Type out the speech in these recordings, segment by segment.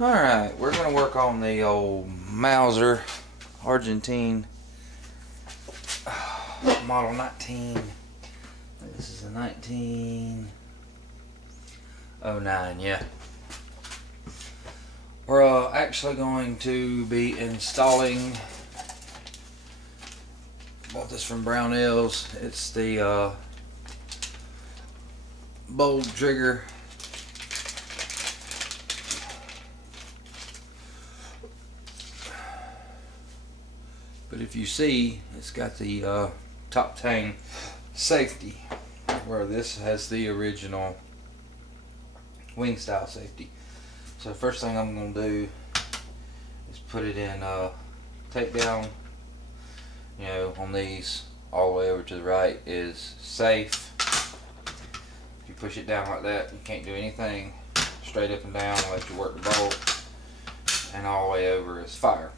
Alright, we're going to work on the old Mauser Argentine model 19. This is a 1909, yeah. We're actually going to be installing, bought this from Brownells. It's the Bold Trigger. But if you see, it's got the top tang safety, where this has the original wing style safety. So the first thing I'm going to do is put it in takedown. You know, on these all the way over to the right is safe. If you push it down like that, you can't do anything. Straight up and down, I'll let you work the bolt. And all the way over is fire.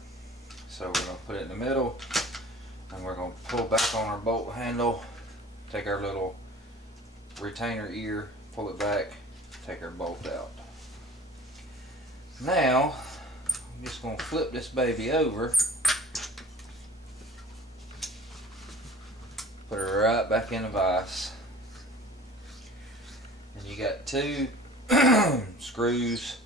So we're going to put it in the middle, and we're going to pull back on our bolt handle, take our little retainer ear, pull it back, take our bolt out. Now, I'm just going to flip this baby over, put it right back in the vise. And you got two screws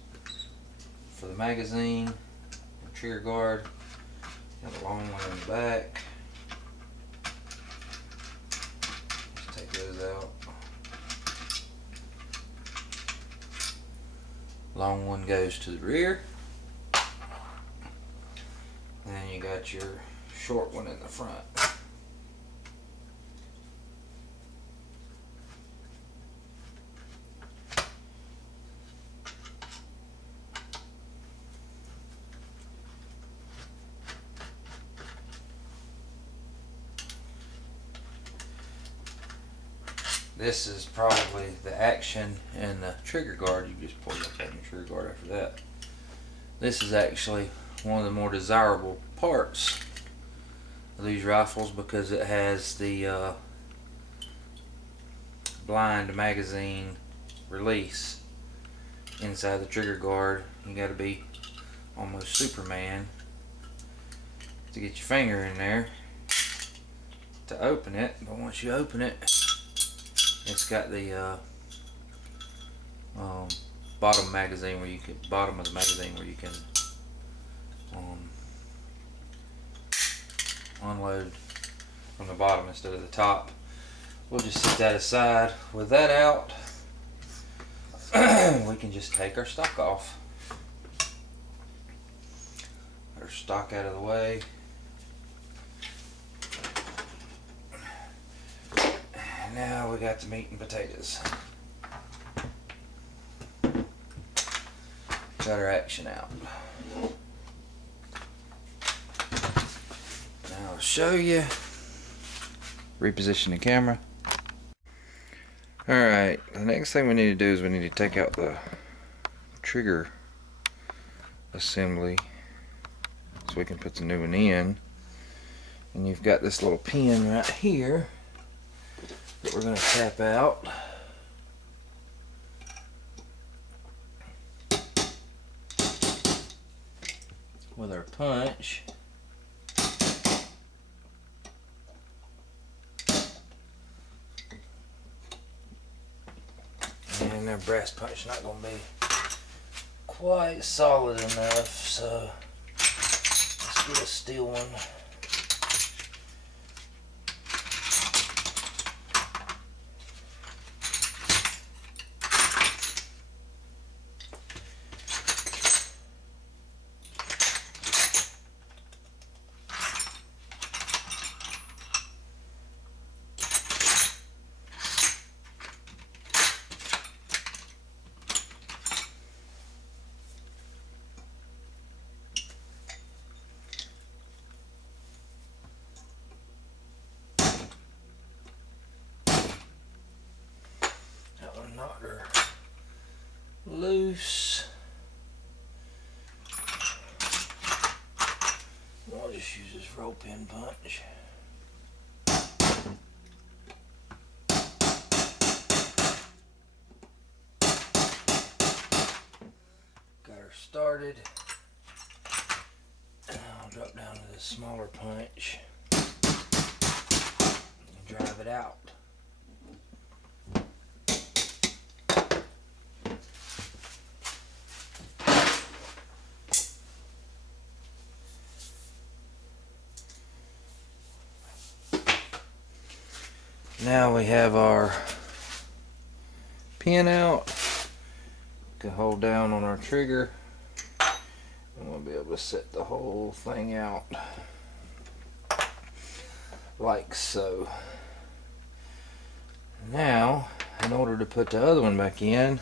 for the magazine, the trigger guard. Got a long one in the back. Just take those out. Long one goes to the rear. And then you got your short one in the front. This is probably the action in the trigger guard. You just pull up on the trigger guard after that. This is actually one of the more desirable parts of these rifles because it has the blind magazine release inside the trigger guard. You got to be almost Superman to get your finger in there to open it. But once you open it, it's got the bottom magazine where you can bottom of the magazine where you can unload from the bottom instead of the top. We'll just set that aside. With that out, we can just take our stock off. Put our stock out of the way. Now we got the meat and potatoes. Got our action out. Now I'll show you. Reposition the camera. Alright, the next thing we need to do is we need to take out the trigger assembly so we can put the new one in. And you've got this little pin right here that we're going to tap out. With our punch. And our brass punch not going to be quite solid enough, so let's get a steel one. Knock her loose. I'll just use this rope pin punch. Got our started. I'll drop down to this smaller punch and drive it out. Now we have our pin out. We can hold down on our trigger and we'll be able to set the whole thing out like so. Now, in order to put the other one back in,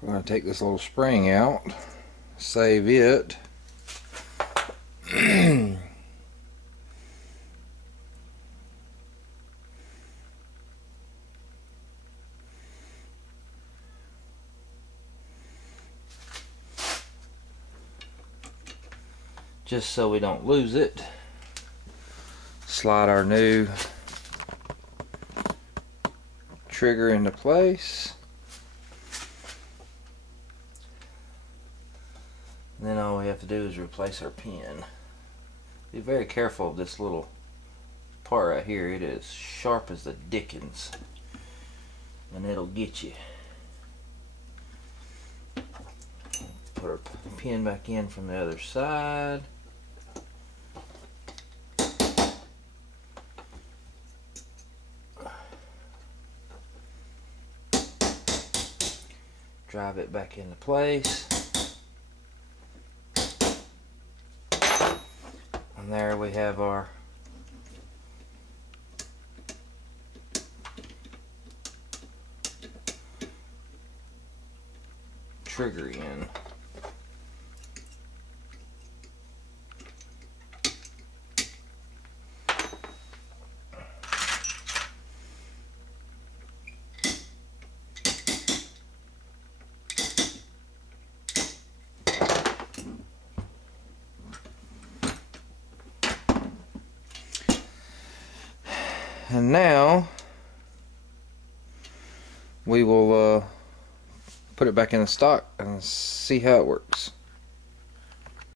we're going to take this little spring out, save it. Just so we don't lose it, slide our new trigger into place. And then all we have to do is replace our pin. Be very careful of this little part right here. It is sharp as the dickens, and it'll get you. Put our pin back in from the other side. Drive it back into place. And there we have our trigger in. And now we will put it back in the stock and see how it works.